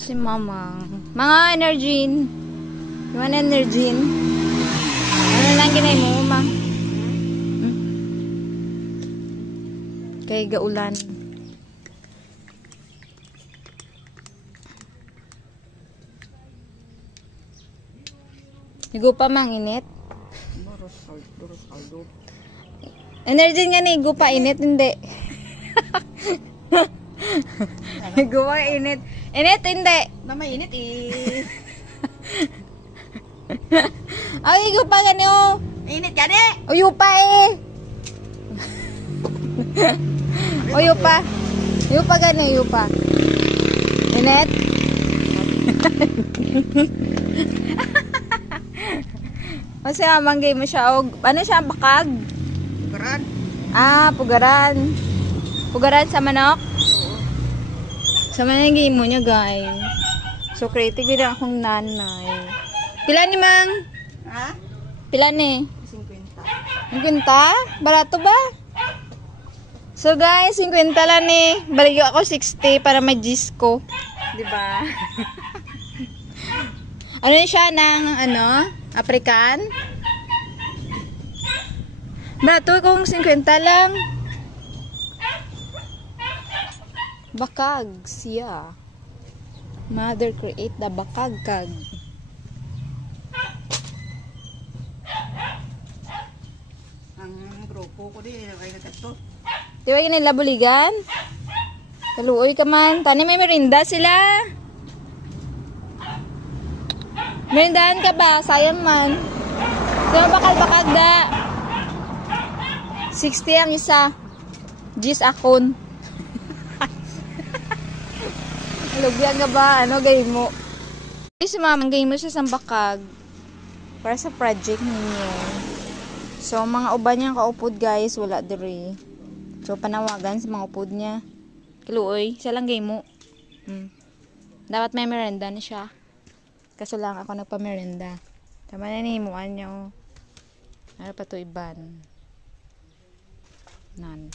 Si Mama. Mga Energin. You want Energin? Ano lang ginay mo, Ma? Kay gaulan. Higo pa mang init? Energin nga ni higo pa init, hindi. Higo pa init. Init, hindi. Mama, init eh. Ay, higo pa gani oh. Init gani. Uyo pa eh. Uyo pa. Uyo pa gani, uyo pa. Init. Kasi manggay mo siya og ano siya bakag? Pugaran. Ah, pugaran. Pugaran sa manok. Sa manang mo niya, guys. So creative din akong nanay. Pila ni Mang? Ha? Pila ni? 50. 50? Barato ba? So guys, 50 lang ni. Baligyo ako 60 para may disco. Diba? Ano siya ng ano? African? Barato kung 50 lang. Bakag siya. Mother create the bakag kag. Ang grupo ko di kay nagkato. Di ba nila buligan? Kaluoy ka man. Tani may merinda sila. Merindahan ka ba? Sayang man. Di ba bakal-bakag da? 60 ang isa. Gis akon. Lugyan ka ba? Ano gay mo? Guys, mamangay mo siya sa bakag para sa project ninyo. So, mga uban niyang kaupod guys, wala diri. So, panawagan sa mga upod niya. Kiluoy, siya lang gay mo. Dapat may merenda na siya. Kaso lang ako nagpa-merenda. Tama na nihimuan niya oh. Ano pa to iban? Nan.